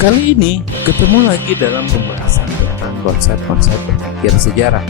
Kali ini ketemu lagi dalam pembahasan tentang konsep-konsep berpikir sejarah.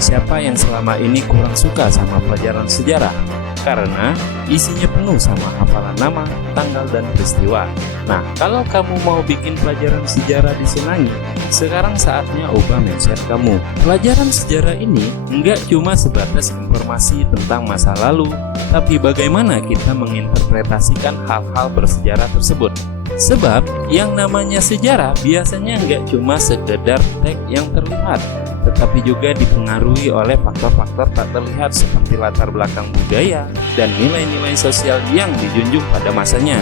Siapa yang selama ini kurang suka sama pelajaran sejarah? Karena isinya penuh sama hafalan nama, tanggal, dan peristiwa. Nah, kalau kamu mau bikin pelajaran sejarah disenangi, sekarang saatnya ubah mindset kamu. Pelajaran sejarah ini nggak cuma sebatas informasi tentang masa lalu, tapi bagaimana kita menginterpretasikan hal-hal bersejarah tersebut. Sebab yang namanya sejarah biasanya nggak cuma sekedar teks yang terlihat, tetapi juga dipengaruhi oleh faktor-faktor tak terlihat seperti latar belakang budaya dan nilai-nilai sosial yang dijunjung pada masanya.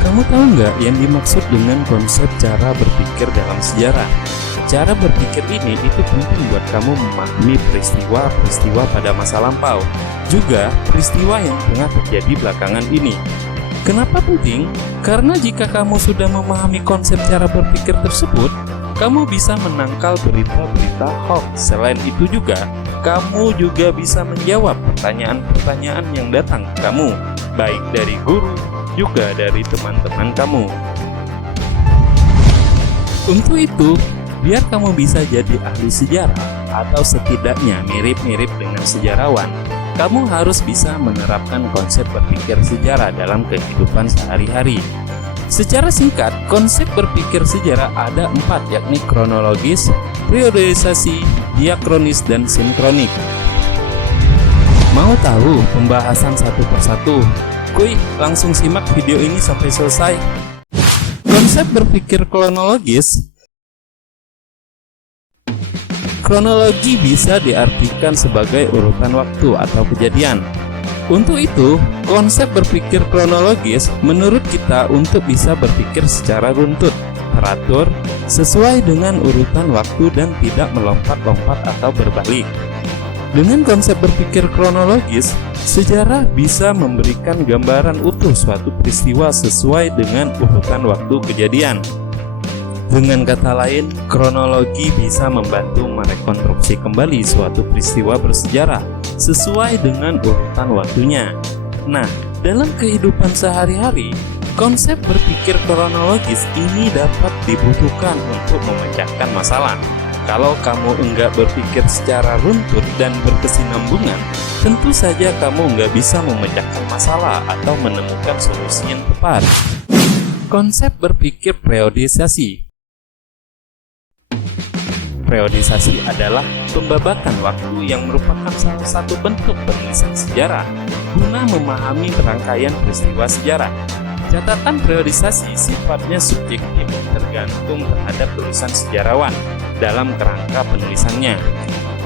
Kamu tahu nggak yang dimaksud dengan konsep cara berpikir dalam sejarah? Cara berpikir ini itu penting buat kamu memahami peristiwa-peristiwa pada masa lampau, juga peristiwa yang tengah terjadi belakangan ini. Kenapa penting? Karena jika kamu sudah memahami konsep cara berpikir tersebut, kamu bisa menangkal berita-berita hoax. Selain itu juga, kamu juga bisa menjawab pertanyaan-pertanyaan yang datang ke kamu, baik dari guru, juga dari teman-teman kamu. Untuk itu, biar kamu bisa jadi ahli sejarah, atau setidaknya mirip-mirip dengan sejarawan, kamu harus bisa menerapkan konsep berpikir sejarah dalam kehidupan sehari-hari. Secara singkat, konsep berpikir sejarah ada 4, yakni kronologis, periodisasi, diakronis, dan sinkronik. Mau tahu pembahasan satu persatu? Kuy, langsung simak video ini sampai selesai. Konsep berpikir kronologis. Kronologi bisa diartikan sebagai urutan waktu atau kejadian. Untuk itu, konsep berpikir kronologis menurut kita untuk bisa berpikir secara runtut, teratur, sesuai dengan urutan waktu dan tidak melompat-lompat atau berbalik. Dengan konsep berpikir kronologis, sejarah bisa memberikan gambaran utuh suatu peristiwa sesuai dengan urutan waktu kejadian. Dengan kata lain, kronologi bisa membantu merekonstruksi kembali suatu peristiwa bersejarah sesuai dengan urutan waktunya. Nah, dalam kehidupan sehari-hari, konsep berpikir kronologis ini dapat dibutuhkan untuk memecahkan masalah. Kalau kamu enggak berpikir secara runtut dan berkesinambungan, tentu saja kamu enggak bisa memecahkan masalah atau menemukan solusi yang tepat. Konsep berpikir periodisasi. Periodisasi adalah pembabakan waktu yang merupakan salah satu bentuk penulisan sejarah guna memahami rangkaian peristiwa sejarah. Catatan periodisasi sifatnya subjektif, tergantung terhadap tulisan sejarawan dalam kerangka penulisannya.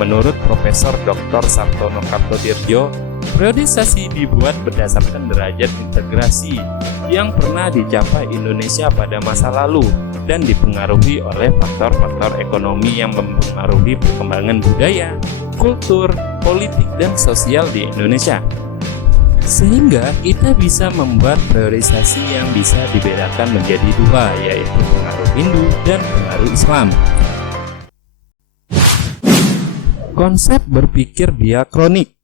Menurut Profesor Dr. Sartono Kartodirjo, periodisasi dibuat berdasarkan derajat integrasi yang pernah dicapai Indonesia pada masa lalu dan dipengaruhi oleh faktor-faktor ekonomi yang mempengaruhi perkembangan budaya, kultur, politik, dan sosial di Indonesia. Sehingga kita bisa membuat periodisasi yang bisa dibedakan menjadi dua, yaitu pengaruh Hindu dan pengaruh Islam. Konsep berpikir diakronik.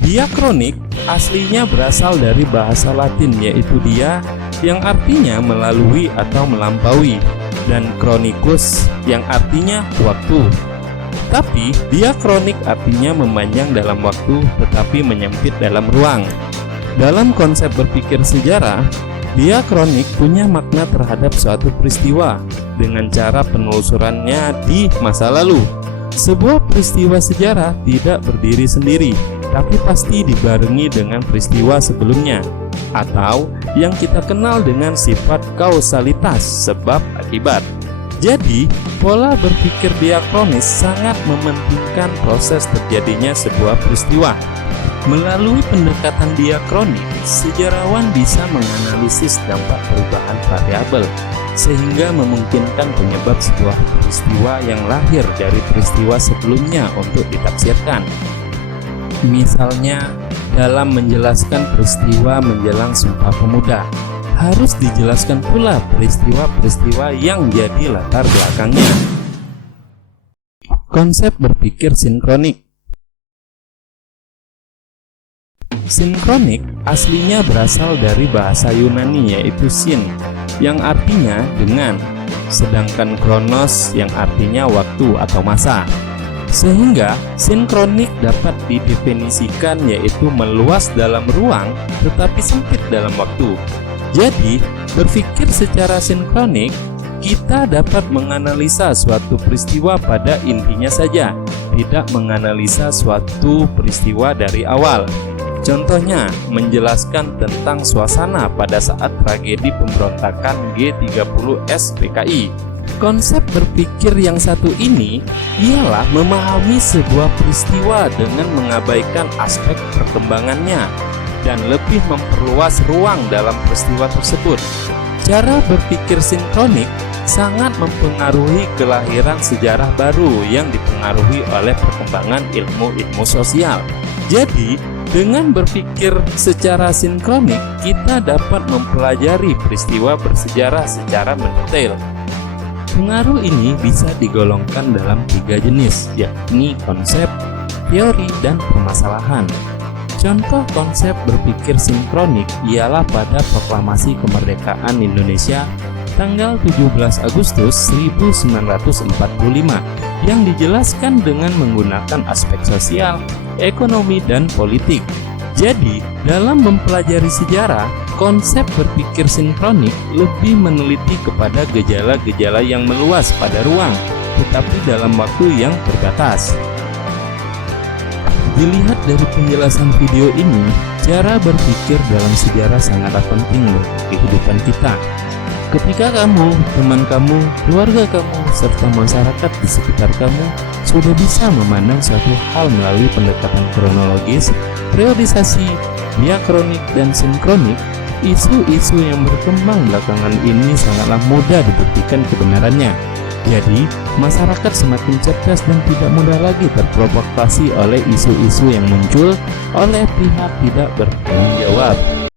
Diakronik aslinya berasal dari bahasa Latin, yaitu dia yang artinya melalui atau melampaui, dan kronikus yang artinya waktu. Tapi diakronik artinya memanjang dalam waktu tetapi menyempit dalam ruang. Dalam konsep berpikir sejarah, diakronik punya makna terhadap suatu peristiwa dengan cara penelusurannya di masa lalu. Sebuah peristiwa sejarah tidak berdiri sendiri, tapi pasti dibarengi dengan peristiwa sebelumnya, atau yang kita kenal dengan sifat kausalitas, sebab akibat. Jadi, pola berpikir diakronis sangat mementingkan proses terjadinya sebuah peristiwa. Melalui pendekatan diakronik, sejarawan bisa menganalisis dampak perubahan variabel, sehingga memungkinkan penyebab sebuah peristiwa yang lahir dari peristiwa sebelumnya untuk ditafsirkan. Misalnya, dalam menjelaskan peristiwa menjelang Sumpah Pemuda, harus dijelaskan pula peristiwa-peristiwa yang jadi latar belakangnya. Konsep berpikir sinkronik. Sinkronik aslinya berasal dari bahasa Yunani yaitu sin, yang artinya dengan, sedangkan kronos yang artinya waktu atau masa. Sehingga sinkronik dapat didefinisikan yaitu meluas dalam ruang tetapi sempit dalam waktu. Jadi, berpikir secara sinkronik, kita dapat menganalisa suatu peristiwa pada intinya saja, tidak menganalisa suatu peristiwa dari awal. Contohnya, menjelaskan tentang suasana pada saat tragedi pemberontakan G30S PKI. Konsep berpikir yang satu ini ialah memahami sebuah peristiwa dengan mengabaikan aspek perkembangannya dan lebih memperluas ruang dalam peristiwa tersebut. Cara berpikir sinkronik sangat mempengaruhi kelahiran sejarah baru yang dipengaruhi oleh perkembangan ilmu-ilmu sosial. Jadi, dengan berpikir secara sinkronik, kita dapat mempelajari peristiwa bersejarah secara mendetail. Pengaruh ini bisa digolongkan dalam 3 jenis, yakni konsep, teori, dan permasalahan. Contoh konsep berpikir sinkronik ialah pada Proklamasi Kemerdekaan Indonesia tanggal 17 Agustus 1945 yang dijelaskan dengan menggunakan aspek sosial, ekonomi, dan politik. Jadi, dalam mempelajari sejarah, konsep berpikir sinkronik lebih meneliti kepada gejala-gejala yang meluas pada ruang, tetapi dalam waktu yang terbatas. Dilihat dari penjelasan video ini, cara berpikir dalam sejarah sangatlah penting bagi kehidupan kita. Ketika kamu, teman kamu, keluarga kamu, serta masyarakat di sekitar kamu sudah bisa memandang suatu hal melalui pendekatan kronologis, periodisasi, diakronik, dan sinkronik, isu-isu yang berkembang belakangan ini sangatlah mudah dibuktikan kebenarannya. Jadi, masyarakat semakin cerdas dan tidak mudah lagi terprovokasi oleh isu-isu yang muncul oleh pihak tidak bertanggung jawab.